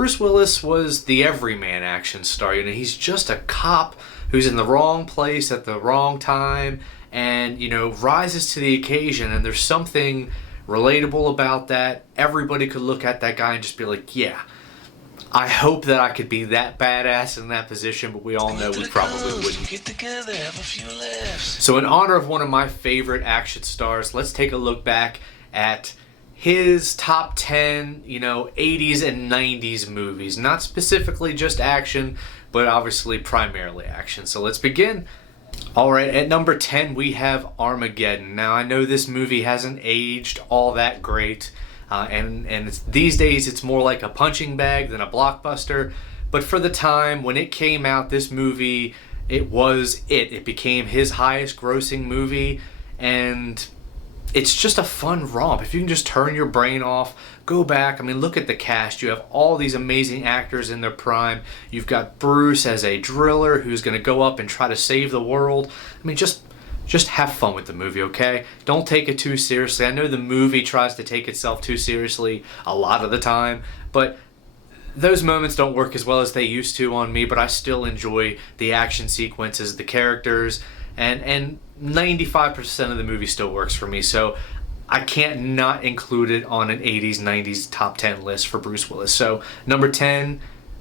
Bruce Willis was the everyman action star. You know, he's just a cop who's in the wrong place at the wrong time and, you know, rises to the occasion. And there's something relatable about that. Everybody could look at that guy and just be like, yeah, I hope that I could be that badass in that position, but we all know we probably wouldn't. Get together, have a few laughs. So in honor of one of my favorite action stars, let's take a look back at his top 10, you know, 80s and 90s movies. Not specifically just action, but obviously primarily action. So let's begin. Alright, at number 10 we have Armageddon. Now I know this movie hasn't aged all that great. These days it's more like a punching bag than a blockbuster. But for the time when it came out, this movie, it became his highest grossing movie. And it's just a fun romp. If you can just turn your brain off, go back. I mean, look at the cast. You have all these amazing actors in their prime. You've got Bruce as a driller who's going to go up and try to save the world. I mean, just have fun with the movie, okay? Don't take it too seriously. I know the movie tries to take itself too seriously a lot of the time, but those moments don't work as well as they used to on me, but I still enjoy the action sequences, the characters, and 95% of the movie still works for me, so I can't not include it on an 80s, 90s top 10 list for Bruce Willis. So, number 10,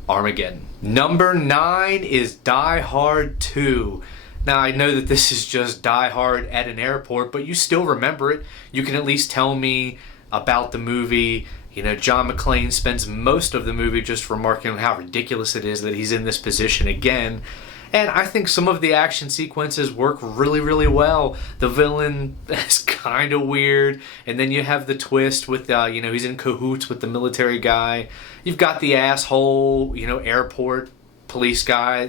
Armageddon. Number 9 is Die Hard 2. Now, I know that this is just Die Hard at an airport, but you still remember it. You can at least tell me about the movie. You know, John McClane spends most of the movie just remarking on how ridiculous it is that he's in this position again. And I think some of the action sequences work really, really well. The villain is kind of weird. And then you have the twist with, you know, he's in cahoots with the military guy. You've got the asshole, you know, airport police guy.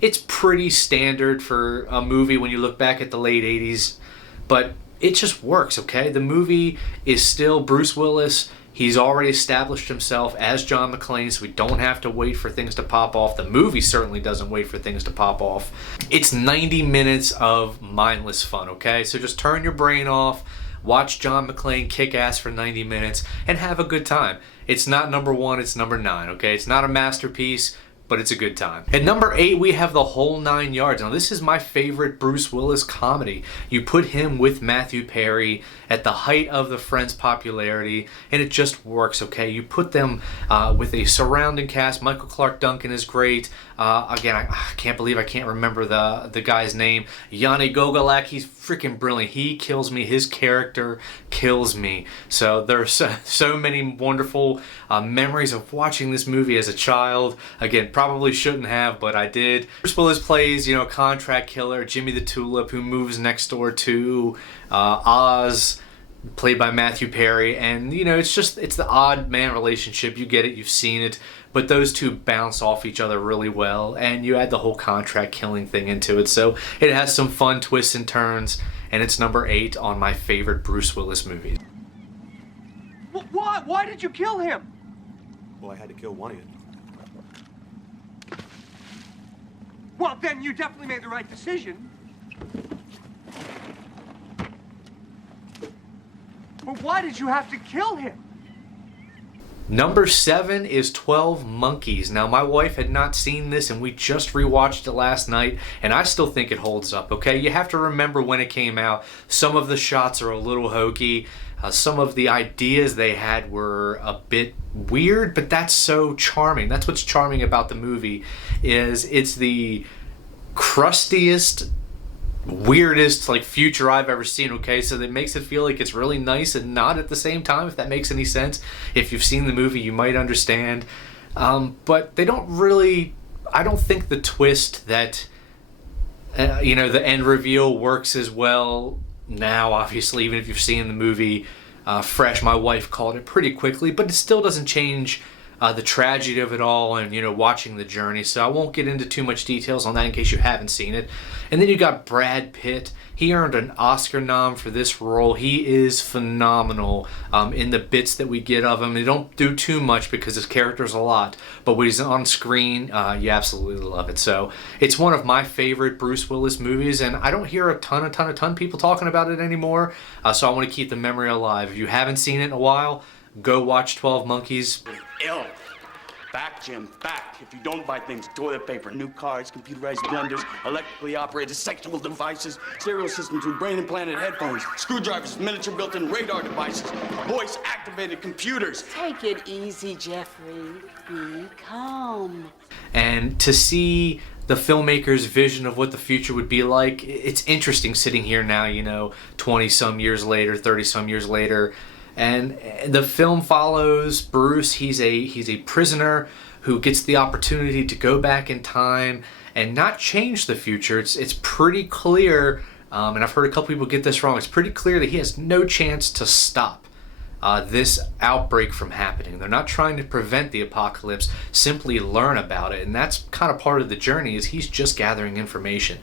It's pretty standard for a movie when you look back at the late 80s, but it just works, okay? The movie is still Bruce Willis. He's already established himself as John McClane, so we don't have to wait for things to pop off. The movie certainly doesn't wait for things to pop off. It's 90 minutes of mindless fun, okay? So just turn your brain off, watch John McClane kick ass for 90 minutes, and have a good time. It's not number 1, it's number 9, okay? It's not a masterpiece, but it's a good time. At number 8, we have The Whole Nine Yards. Now, this is my favorite Bruce Willis comedy. You put him with Matthew Perry at the height of the Friends' popularity, and it just works, okay? You put them with a surrounding cast. Michael Clark Duncan is great. Again, I can't believe I can't remember the guy's name. Yanni Gogolak, he's freaking brilliant. He kills me. His character kills me. So there's so many wonderful memories of watching this movie as a child. Again, probably shouldn't have, but I did. Bruce Willis plays, you know, contract killer Jimmy the Tulip, who moves next door to Oz, played by Matthew Perry, and you know, it's the odd man relationship. You get it, you've seen it, but those two bounce off each other really well, and you add the whole contract killing thing into it, so it has some fun twists and turns, and it's number 8 on my favorite Bruce Willis movies. Why did you kill him? Well, I had to kill one of you. Well, then you definitely made the right decision. But why did you have to kill him? Number 7 is 12 Monkeys. Now, my wife had not seen this, and we just rewatched it last night, and I still think it holds up, okay? You have to remember when it came out. Some of the shots are a little hokey. Some of the ideas they had were a bit weird, but that's so charming. That's what's charming about the movie, is it's the crustiest, weirdest like future I've ever seen, okay? So that makes it feel like it's really nice and not at the same time, if that makes any sense. If you've seen the movie, you might understand. But they don't really, I don't think the twist that, you know, the end reveal works as well now, obviously, even if you've seen the movie fresh. My wife called it pretty quickly, but it still doesn't change the tragedy of it all and, you know, watching the journey. So I won't get into too much details on that in case you haven't seen it. And then you got Brad Pitt. He earned an Oscar nom for this role. He is phenomenal in the bits that we get of him. They don't do too much because his character's a lot, but when he's on screen, you absolutely love it. So it's one of my favorite Bruce Willis movies, and I don't hear a ton people talking about it anymore. So I want to keep the memory alive. If you haven't seen it in a while, go watch 12 Monkeys. Ill. Back, Jim, back. If you don't buy things, toilet paper, new cars, computerized blenders, electrically operated sexual devices, stereo systems with brain-implanted headphones, screwdrivers, miniature built-in radar devices, voice-activated computers. Take it easy, Jeffrey. Be calm. And to see the filmmaker's vision of what the future would be like, it's interesting sitting here now, 20-some years later, 30-some years later. And the film follows Bruce. He's a prisoner who gets the opportunity to go back in time and not change the future. It's pretty clear, and I've heard a couple people get this wrong, it's pretty clear that he has no chance to stop this outbreak from happening. They're not trying to prevent the apocalypse, simply learn about it. And that's kind of part of the journey, is he's just gathering information.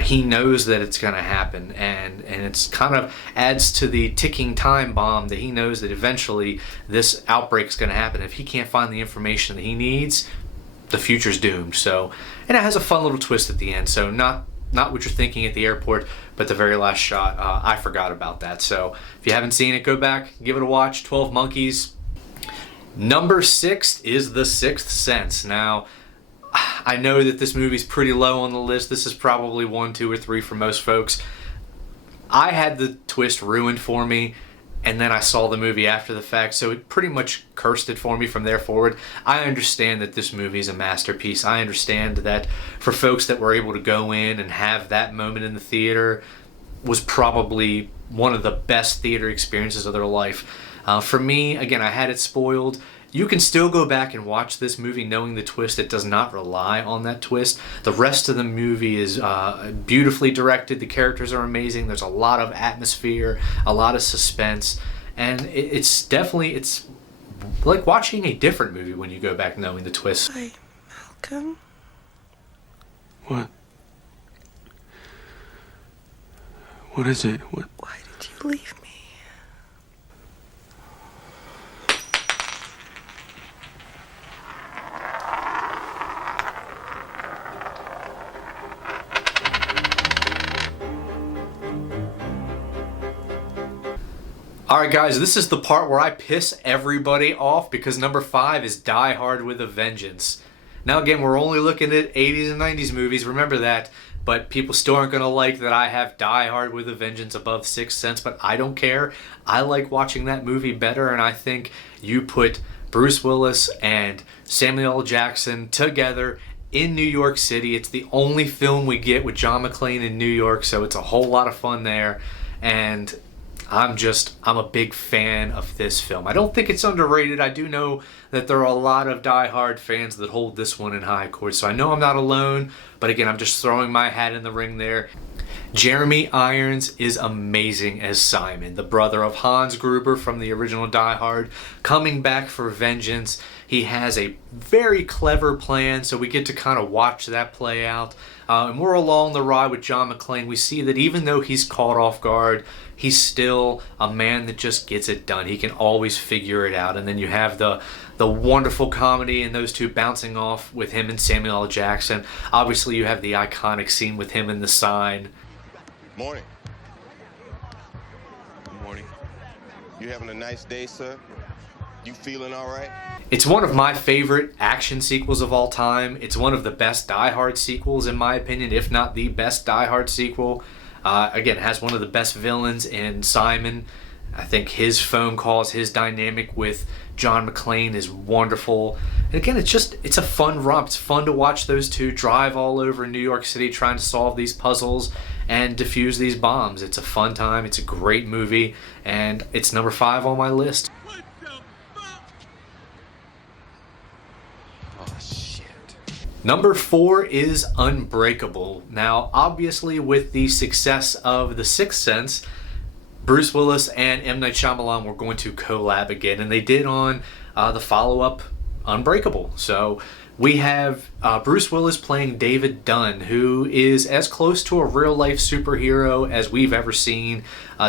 He knows that it's going to happen, and it's kind of adds to the ticking time bomb that he knows that eventually this outbreak is going to happen. If he can't find the information that he needs, the future's doomed. So, and it has a fun little twist at the end. So not what you're thinking at the airport, but the very last shot, I forgot about that. So if you haven't seen it, go back, give it a watch. 12 Monkeys. Number 6 is The Sixth Sense. Now, I know that this movie's pretty low on the list. This is probably 1, 2, or 3 for most folks. I had the twist ruined for me, and then I saw the movie after the fact, so it pretty much cursed it for me from there forward. I understand that this movie is a masterpiece. I understand that for folks that were able to go in and have that moment in the theater was probably one of the best theater experiences of their life. For me, again, I had it spoiled. You can still go back and watch this movie knowing the twist. It does not rely on that twist. The rest of the movie is beautifully directed. The characters are amazing. There's a lot of atmosphere, a lot of suspense, and it's like watching a different movie when you go back knowing the twist. Hi, Malcolm. What? What is it? What? Why did you leave me? Alright guys, this is the part where I piss everybody off, because number 5 is Die Hard with a Vengeance. Now again, we're only looking at 80s and 90s movies, remember that, but people still aren't going to like that I have Die Hard with a Vengeance above Sixth Sense, but I don't care. I like watching that movie better, and I think you put Bruce Willis and Samuel L. Jackson together in New York City. It's the only film we get with John McClane in New York, so it's a whole lot of fun there, and I'm a big fan of this film. I don't think it's underrated. I do know that there are a lot of Die Hard fans that hold this one in high accord, so I know I'm not alone, but again, I'm just throwing my hat in the ring there. Jeremy Irons is amazing as Simon, the brother of Hans Gruber from the original Die Hard, coming back for vengeance. He has a very clever plan, so we get to kind of watch that play out. And we're along the ride with John McClane. We see that even though he's caught off guard, he's still a man that just gets it done. He can always figure it out. And then you have the wonderful comedy in those two bouncing off with him and Samuel L. Jackson. Obviously, you have the iconic scene with him in the sign. Morning. Good morning. You having a nice day, sir? You feeling all right? It's one of my favorite action sequels of all time. It's one of the best Die Hard sequels, in my opinion, if not the best Die Hard sequel. Again, it has one of the best villains in Simon. I think his phone calls, his dynamic with John McClane is wonderful. And again, it's a fun romp. It's fun to watch those two drive all over New York City trying to solve these puzzles and defuse these bombs. It's a fun time. It's a great movie, and it's number 5 on my list. Number 4 is Unbreakable. Now, obviously, with the success of The Sixth Sense, Bruce Willis and M. Night Shyamalan were going to collab again, and they did on the follow-up Unbreakable. So we have Bruce Willis playing David Dunn, who is as close to a real-life superhero as we've ever seen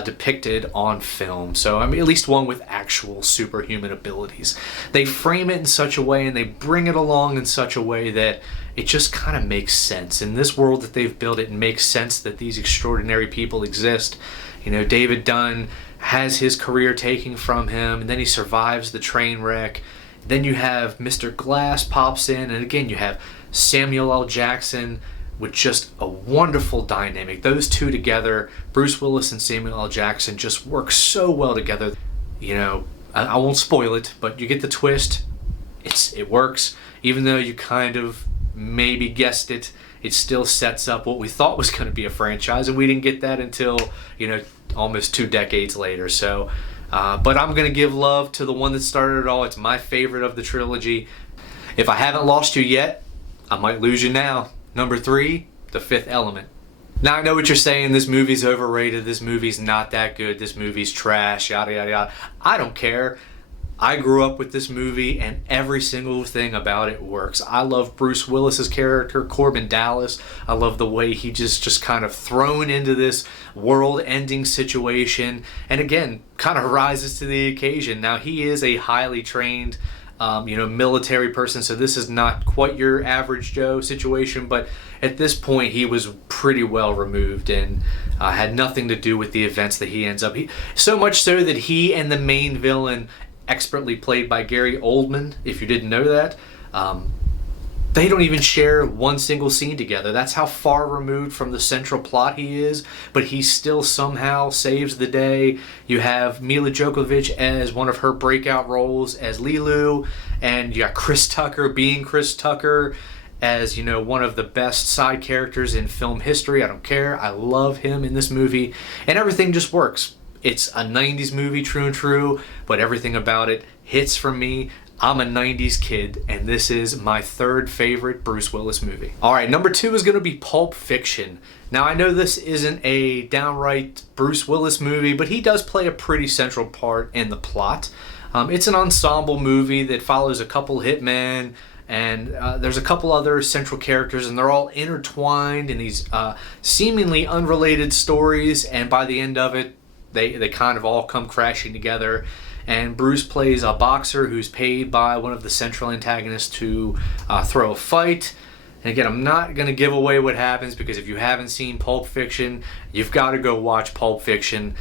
depicted on film. So, I mean, at least one with actual superhuman abilities. They frame it in such a way and they bring it along in such a way that it just kind of makes sense. In this world that they've built, it makes sense that these extraordinary people exist. You know, David Dunn has his career taken from him, and then he survives the train wreck. Then you have Mr. Glass pops in, and again you have Samuel L. Jackson with just a wonderful dynamic. Those two together, Bruce Willis and Samuel L. Jackson, just work so well together. You know, I won't spoil it, but you get the twist. It works. Even though you kind of maybe guessed it, it still sets up what we thought was going to be a franchise, and we didn't get that until, you know, almost 2 decades later. So, but I'm going to give love to the one that started it all. It's my favorite of the trilogy. If I haven't lost you yet, I might lose you now. Number 3, The Fifth Element. Now, I know what you're saying. This movie's overrated. This movie's not that good. This movie's trash, yada, yada, yada. I don't care. I grew up with this movie, and every single thing about it works. I love Bruce Willis's character, Corbin Dallas. I love the way he just kind of thrown into this world-ending situation, and again, kind of rises to the occasion. Now, he is a highly trained, military person, so this is not quite your average Joe situation, but at this point, he was pretty well removed and had nothing to do with the events that he ends up. So much so that he and the main villain, expertly played by Gary Oldman, if you didn't know that, they don't even share one single scene together. That's how far removed from the central plot he is, but he still somehow saves the day. You have Mila Djokovic as one of her breakout roles as Lilu, and you got Chris Tucker being Chris Tucker as, you know, one of the best side characters in film history. I don't care. I love him in this movie, and everything just works. It's a 90s movie, true and true, but everything about it hits for me. I'm a 90s kid, and this is my 3rd favorite Bruce Willis movie. All right, number 2 is going to be Pulp Fiction. Now, I know this isn't a downright Bruce Willis movie, but he does play a pretty central part in the plot. It's an ensemble movie that follows a couple hitmen, and there's a couple other central characters, and they're all intertwined in these seemingly unrelated stories, and by the end of it, they kind of all come crashing together. And Bruce plays a boxer who's paid by one of the central antagonists to throw a fight. And again, I'm not going to give away what happens, because if you haven't seen Pulp Fiction, you've got to go watch Pulp Fiction.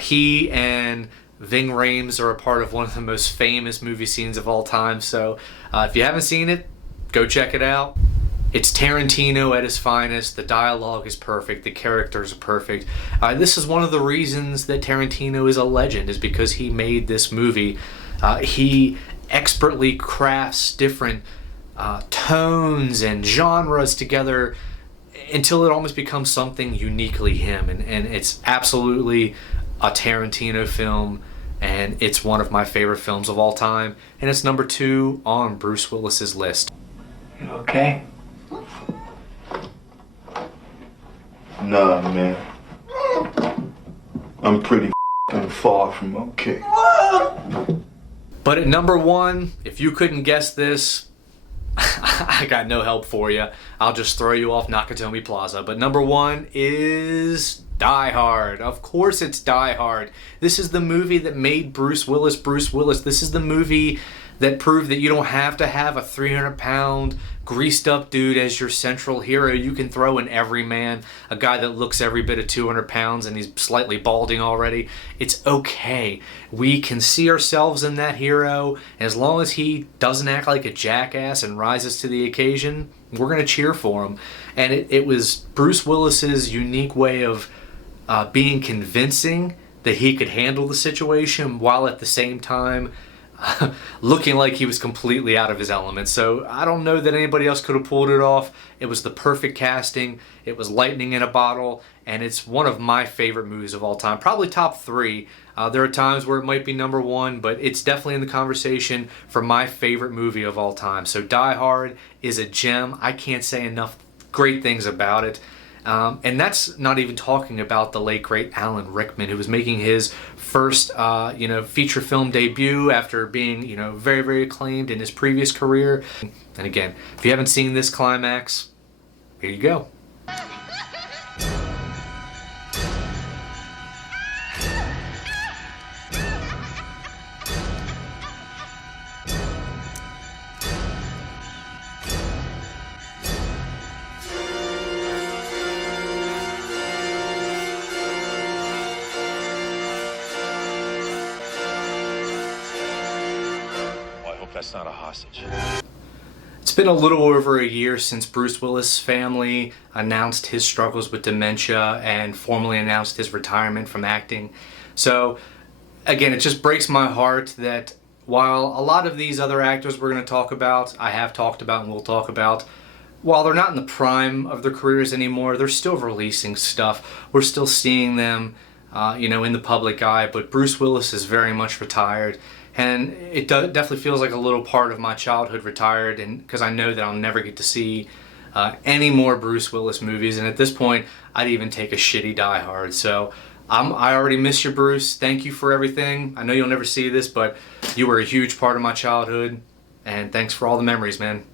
He and Ving Rhames are a part of one of the most famous movie scenes of all time. So if you haven't seen it, go check it out. It's Tarantino at his finest. The dialogue is perfect. The characters are perfect. This is one of the reasons that Tarantino is a legend, is because he made this movie. He expertly crafts different tones and genres together until it almost becomes something uniquely him. And it's absolutely a Tarantino film, and it's one of my favorite films of all time. And it's number 2 on Bruce Willis's list. You okay? Nah, man. I'm pretty far from okay. But at number 1, if you couldn't guess this, I got no help for you. I'll just throw you off Nakatomi Plaza. But number 1 is Die Hard. Of course it's Die Hard. This is the movie that made Bruce Willis Bruce Willis. This is the movie that proved that you don't have to have a 300-pound greased up dude as your central hero. You can throw in every man, a guy that looks every bit of 200 pounds and he's slightly balding already. It's okay. We can see ourselves in that hero. As long as he doesn't act like a jackass and rises to the occasion, we're going to cheer for him. And it was Bruce Willis's unique way of being convincing that he could handle the situation while at the same time looking like he was completely out of his element. So I don't know that anybody else could have pulled it off. It was the perfect casting. It was lightning in a bottle, and it's one of my favorite movies of all time. Probably top 3. There are times where it might be number 1, but it's definitely in the conversation for my favorite movie of all time. So Die Hard is a gem. I can't say enough great things about it. And that's not even talking about the late great Alan Rickman, who was making his first feature film debut after being very, very acclaimed in his previous career. And again, if you haven't seen this climax, here you go. That's not a hostage. It's been a little over a year since Bruce Willis' family announced his struggles with dementia and formally announced his retirement from acting. So, again, it just breaks my heart that while a lot of these other actors we're going to talk about, I have talked about and will talk about, while they're not in the prime of their careers anymore, they're still releasing stuff. We're still seeing them, in the public eye, but Bruce Willis is very much retired. And it definitely feels like a little part of my childhood retired, and because I know that I'll never get to see any more Bruce Willis movies. And at this point, I'd even take a shitty Die Hard. So I already miss you, Bruce. Thank you for everything. I know you'll never see this, but you were a huge part of my childhood. And thanks for all the memories, man.